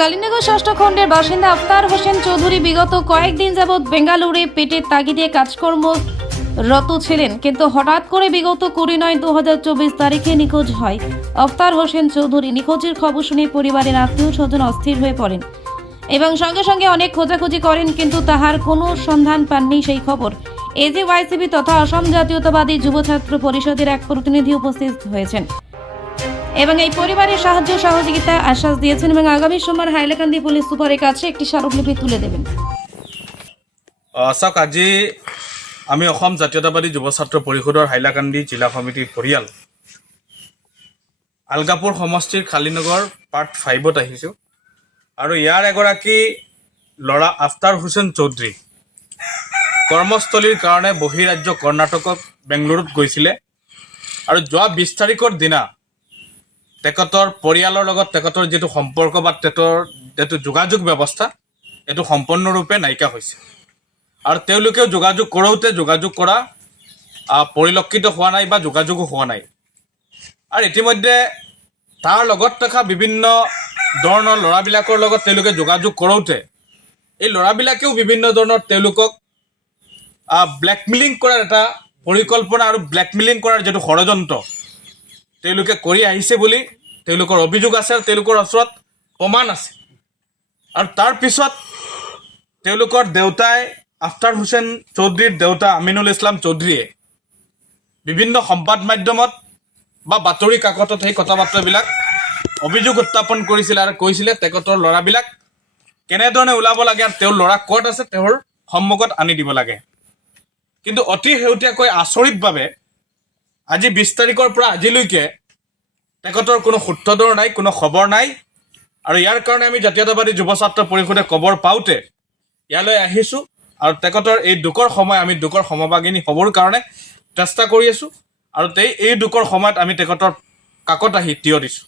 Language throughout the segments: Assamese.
কালিনগর ষষ্ঠ খণ্ডের বাসিন্দা আফতার হোসেন চৌধুরী বিগত কয়েকদিন যাবৎ বেঙ্গালুরে পেটের তাগিদে কাজকর্মরত ছিলেন, কিন্তু হঠাৎ করে বিগত 20/9/2024 তারিখে নিখোঁজ হয়। আফতার হোসেন চৌধুরী নিখোঁজের খবর শুনে পরিবারের আত্মীয় স্বজন অস্থির হয়ে পড়েন এবং সঙ্গে সঙ্গে অনেক খোঁজাখুঁজি করেন, কিন্তু তাহার কোনো সন্ধান পাননি। সেই খবর এজেওয়াইসিবি তথা অসম জাতীয়তাবাদী যুব ছাত্র পরিষদের এক প্রতিনিধি উপস্থিত হয়েছেন এবং এই পরিবারের সাহায্য সহযোগিতা আশ্বাস দিয়েছেন এবং আগামী সোমবার হাইলাকান্দি পুলিশ সুপারের কাছে একটি স্মারকলিপি তুলে দেবেন। চাওক, আজি আমি অসম জাতীয়তাবাদী যুৱ ছাত্ৰ পৰিষদৰ হাইলাকান্দি জিলা সমিতিৰ পৰিয়াল আলগাপুৰ সমষ্টিৰ খালিনগৰ পাৰ্ট 5ত আহিছোঁ আৰু ইয়াৰ এগৰাকী ল'ৰা আফতাৰ হোসেন চৌধুৰী কৰ্মস্থলীৰ কাৰণে বহিৰাজ্য কৰ্ণাটকত বেংগলুৰুত গৈছিলে আৰু যোৱা 20 তাৰিখৰ দিনা তেখেতৰ পৰিয়ালৰ লগত তেখেতৰ যিটো সম্পৰ্ক বা তেখেতৰ যিটো যোগাযোগ ব্যৱস্থা এইটো সম্পূৰ্ণৰূপে নাইকিয়া হৈছে আৰু তেওঁলোকেও যোগাযোগ কৰোঁতে যোগাযোগ কৰা পৰিলক্ষিত হোৱা নাই বা যোগাযোগো হোৱা নাই। আৰু ইতিমধ্যে তাৰ লগত থকা বিভিন্ন ধৰণৰ ল'ৰাবিলাকৰ লগত তেওঁলোকে যোগাযোগ কৰোঁতে এই ল'ৰাবিলাকেও বিভিন্ন ধৰণৰ তেওঁলোকক ব্লেকমেইলিং কৰাৰ এটা পৰিকল্পনা আৰু ব্লেকমেইলিং কৰাৰ যিটো ষড়যন্ত্ৰ তেওঁলোকে কৰি আহিছে বুলি তেওঁলোকৰ অভিযোগ আছে আৰু তেওঁলোকৰ ওচৰত প্ৰমাণ আছে। আৰু তাৰপিছত তেওঁলোকৰ দেউতাই আফতাৰ হোসেন চৌধুৰীৰ দেউতা আমিনুল ইছলাম চৌধুৰীয়ে বিভিন্ন সংবাদ মাধ্যমত বা বাতৰি কাকতত সেই কথা বাৰ্তাবিলাক অভিযোগ উত্থাপন কৰিছিলে আৰু কৈছিলে তেখেতৰ ল'ৰাবিলাক কেনেধৰণে ওলাব লাগে আৰু তেওঁৰ ল'ৰা ক'ত আছে তেওঁৰ সন্মুখত আনি দিব লাগে। কিন্তু অতি শেহতীয়াকৈ আচৰিতভাৱে আজি 20 তাৰিখৰ পৰা আজিলৈকে তেখেতৰ কোনো সূত্ৰধৰ নাই, কোনো খবৰ নাই। আৰু ইয়াৰ কাৰণে আমি জাতীয়তাবাদী যুৱ ছাত্ৰ পৰিষদে খবৰ পাওঁতে ইয়ালৈ আহিছোঁ আৰু তেখেতৰ এই দুখৰ সময় আমি দুখৰ সমভাগিনী হ'বৰ কাৰণে চেষ্টা কৰি আছোঁ আৰু এই দুখৰ সময়ত আমি তেখেতৰ কাকত আহি থিয় দিছোঁ।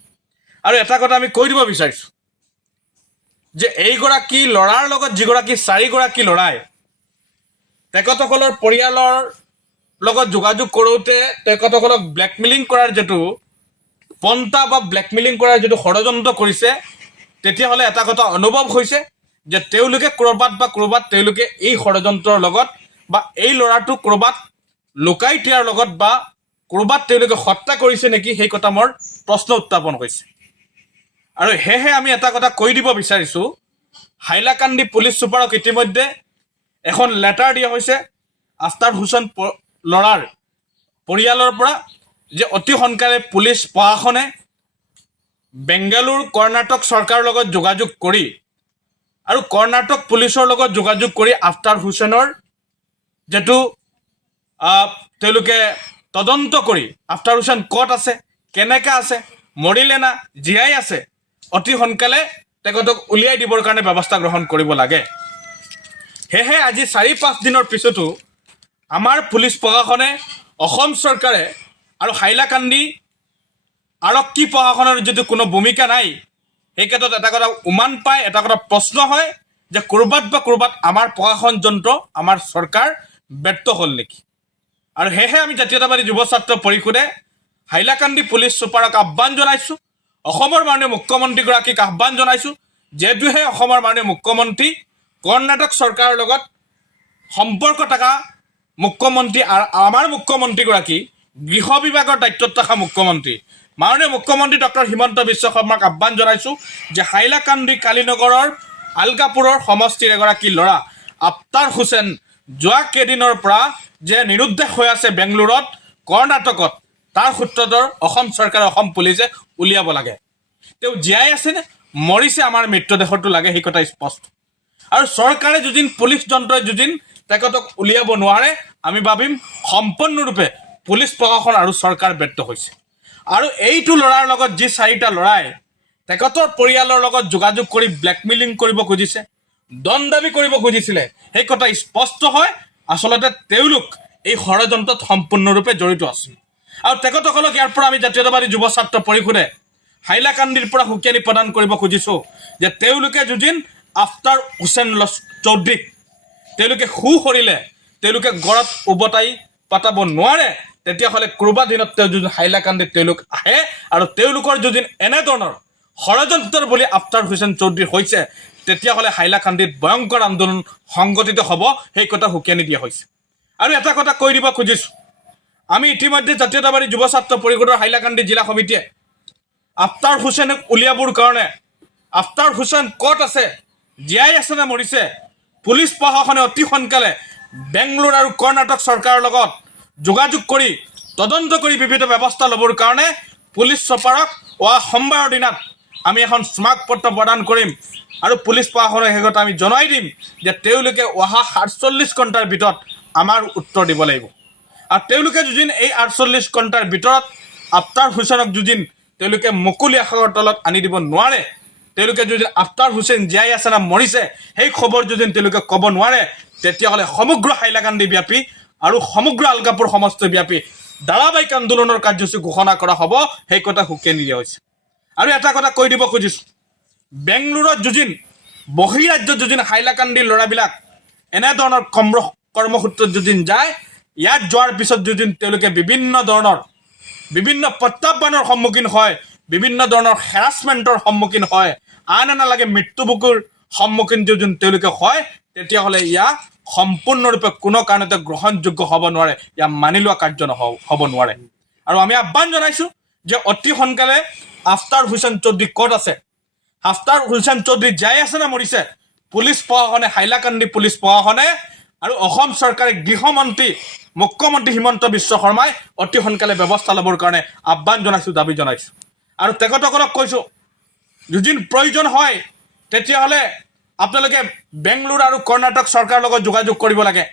আৰু এটা কথা আমি কৈ দিব বিচাৰিছোঁ যে এইগৰাকী ল'ৰাৰ লগত যিগৰাকী 4গৰাকী ল'ৰাই তেখেতসকলৰ পৰিয়ালৰ লগত যোগাযোগ কৰোঁতে তেখেতসকলক ব্লেকমেইলিং কৰাৰ যিটো পন্থা বা ব্লেকমেইলিং কৰাৰ যিটো ষড়যন্ত্ৰ কৰিছে, তেতিয়াহ'লে এটা কথা অনুভৱ হৈছে যে তেওঁলোকে ক'ৰবাত তেওঁলোকে এই ষড়যন্ত্ৰৰ লগত বা এই ল'ৰাটো ক'ৰবাত লুকাই দিয়াৰ লগত বা ক'ৰবাত তেওঁলোকে হত্যা কৰিছে নেকি, সেই কথা মোৰ প্ৰশ্ন উত্থাপন হৈছে। আৰু সেয়েহে আমি এটা কথা কৈ দিব বিচাৰিছোঁ, হাইলাকান্দি পুলিচ চুপাৰক ইতিমধ্যে এখন লেটাৰ দিয়া হৈছে আফতাৰ হোসেন ল'ৰাৰ পৰিয়ালৰ পৰা যে অতি সোনকালে পুলিচ প্ৰশাসনে বেংগালুৰু কৰ্ণাটক চৰকাৰৰ লগত যোগাযোগ কৰি আৰু কৰ্ণাটক পুলিচৰ লগত যোগাযোগ কৰি আফতাৰ হোসেনৰ যিটো তেওঁলোকে তদন্ত কৰি আফতাৰ হোসেন ক'ত আছে, কেনেকৈ আছে, মৰিলে না জীয়াই আছে, অতি সোনকালে তেখেতক উলিয়াই দিবৰ কাৰণে ব্যৱস্থা গ্ৰহণ কৰিব লাগে। সেয়েহে আজি 4-5 দিনৰ পিছতো আমাৰ পুলিচ প্ৰশাসনে, অসম চৰকাৰে আৰু হাইলাকান্দি আৰক্ষী প্ৰশাসনৰ যিটো কোনো ভূমিকা নাই, সেই ক্ষেত্ৰত এটা কথা উমান পায়, এটা কথা প্ৰশ্ন হয় যে ক'ৰবাত আমাৰ প্ৰশাসন যন্ত্ৰ, আমাৰ চৰকাৰ ব্যৰ্থ হ'ল নেকি। আৰু সেয়েহে আমি জাতীয়তাবাদী যুৱ ছাত্ৰ পৰিষদে হাইলাকান্দি পুলিচ চুপাৰক আহ্বান জনাইছোঁ, অসমৰ মাননীয় মুখ্যমন্ত্ৰীগৰাকীক আহ্বান জনাইছোঁ, যিহেতুহে অসমৰ মাননীয় মুখ্যমন্ত্ৰী কৰ্ণাটক চৰকাৰৰ লগত সম্পৰ্ক থকা মুখ্যমন্ত্ৰী আৰু আমাৰ মুখ্যমন্ত্ৰীগৰাকী গৃহ বিভাগৰ দায়িত্বত থকা মুখ্যমন্ত্ৰী মাননীয় মুখ্যমন্ত্ৰী ডক্টৰ হিমন্ত বিশ্ব শৰ্মাক আহ্বান জনাইছোঁ যে হাইলাকান্দি কালিনগৰৰ আলগাপুৰৰ সমষ্টিৰ এগৰাকী ল'ৰা আফতাৰ হোসেন যোৱা কেইদিনৰ পৰা যে নিৰুদ্দেশ হৈ আছে বেংগলুৰুত কৰ্ণাটকত, তাৰ সূত্ৰধৰ অসম চৰকাৰে, অসম পুলিচে উলিয়াব লাগে। তেওঁ জীয়াই আছেনে মৰিছে, আমাৰ মৃতদেহটো লাগে, সেই কথা স্পষ্ট। আৰু চৰকাৰে যদিন পুলিচ যন্ত্ৰই যদিন তেখেতক উলিয়াব নোৱাৰে, আমি ভাবিম সম্পূৰ্ণৰূপে পুলিচ প্ৰশাসন আৰু চৰকাৰ ব্যৰ্থ হৈছে। আৰু এইটো ল'ৰাৰ লগত যি 4টা ল'ৰাই তেখেতৰ পৰিয়ালৰ লগত যোগাযোগ কৰি ব্লেকমেইলিং কৰিব খুজিছে, দণ্ড দাবী কৰিব খুজিছিলে, সেই কথা স্পষ্ট হয় আচলতে তেওঁলোক এই ষড়যন্ত্ৰত সম্পূৰ্ণৰূপে জড়িত আছিল। আৰু তেখেতসকলক ইয়াৰ পৰা আমি জাতীয়তাবাদী যুৱ ছাত্ৰ পৰিষদে হাইলাকান্দিৰ পৰা হুঁকিয়ানি প্ৰদান কৰিব খুজিছোঁ যে তেওঁলোকে যদিন আফতাৰ হোসেন চৌধুৰীক তেওঁলোকে সৰিলে তেওঁলোকে গড়ত উভতাই পাতাব নোৱাৰে, তেতিয়াহ'লে ক'ৰবাত দিনত তেওঁ যদি হাইলাকান্দিত তেওঁলোক আহে আৰু তেওঁলোকৰ যদি এনেধৰণৰ ষড়যন্ত্ৰৰ বুলি আফতাৰ হুছেইন চৌধুৰী হৈছে, তেতিয়াহ'লে হাইলাকান্দিত ভয়ংকৰ আন্দোলন সংগঠিত হ'ব, সেই কথা সুকিয়ানি দিয়া হৈছে। আৰু এটা কথা কৈ দিব খুজিছোঁ, আমি ইতিমধ্যে জাতীয়তাবাদী যুৱ ছাত্ৰ পৰিষদৰ হাইলাকান্দি জিলা সমিতিয়ে আফতাৰ হুছেইনক উলিয়াবৰ কাৰণে, আফতাৰ হুছেইন ক'ত আছে, জীয়াই আছে নে মৰিছে, পুলিচ প্ৰশাসনে অতি সোনকালে বেংগলোৰ আৰু কৰ্ণাটক চৰকাৰৰ লগত যোগাযোগ কৰি তদন্ত কৰি বিভিন্ন ব্যৱস্থা ল'বৰ কাৰণে পুলিচ চপাৰক অহা সোমবাৰৰ দিনাত আমি এখন স্মাৰক পত্ৰ প্ৰদান কৰিম আৰু পুলিচ প্ৰশাসনক সেই কথা আমি জনাই দিম যে তেওঁলোকে অহা ৪৭ ঘণ্টাৰ ভিতৰত আমাৰ উত্তৰ দিব লাগিব। আৰু তেওঁলোকে যদি এই ৪৮ ঘণ্টাৰ ভিতৰত আফতাৰ হুছেইনক যদি তেওঁলোকে মুকলি আকাশৰ তলত আনি দিব নোৱাৰে, তেওঁলোকে যদি আফতাৰ হুছেইন জীয়াই আছে না মৰিছে সেই খবৰ যদি তেওঁলোকে ক'ব নোৱাৰে, তেতিয়াহ'লে সমগ্ৰ হাইলাকান্দি ব্যাপী আৰু সমগ্ৰ আলগাপুৰ সমষ্টি ব্যাপী ধাৰাবাহিক আন্দোলনৰ কাৰ্যসূচী ঘোষণা কৰা হ'ব, সেই কথা সুকিয়ানি দিয়া হৈছে। আৰু এটা কথা কৈ দিব খুজিছোঁ, বেংগলোৰত যুজিন বহিৰাজ্যত যুজিন হাইলাকান্দিৰ ল'ৰাবিলাক এনেধৰণৰ কৰ্মসূত্ৰত যুজিন যায়, ইয়াত যোৱাৰ পিছত যুজিন তেওঁলোকে বিভিন্ন প্ৰত্যাহ্বানৰ সন্মুখীন হয়, বিভিন্ন ধৰণৰ হেৰাছমেণ্টৰ সন্মুখীন হয়, আন নালাগে মৃত্যুমুখৰ সন্মুখীন যদিন তেওঁলোকে হয়, তেতিয়াহ'লে ইয়া সম্পূৰ্ণৰূপে কোনো কাৰণতে গ্ৰহণযোগ্য হ'ব নোৱাৰে, ইয়া মানি লোৱা কাৰ্য হ'ব নোৱাৰে। আৰু আমি আহ্বান জনাইছোঁ যে অতি সোনকালে আফতাৰ হুছেইন চৌধুৰী ক'ত আছে, আফতাৰ হুছেইন চৌধুৰী জীয়াই আছে নে মৰিছে, পুলিচ প্ৰশাসনে, হাইলাকান্দি পুলিচ প্ৰশাসনে আৰু অসম চৰকাৰে গৃহমন্ত্ৰী মুখ্যমন্ত্ৰী হিমন্ত বিশ্ব শৰ্মাই অতি সোনকালে ব্যৱস্থা ল'বৰ কাৰণে আহ্বান জনাইছোঁ, দাবী জনাইছোঁ। আৰু তেখেতসকলক কৈছোঁ, যদি প্ৰয়োজন হয় তেতিয়াহ'লে আপোনালোকে বেংগলোৰ আৰু কৰ্ণাটক চৰকাৰৰ লগত যোগাযোগ কৰিব লাগে।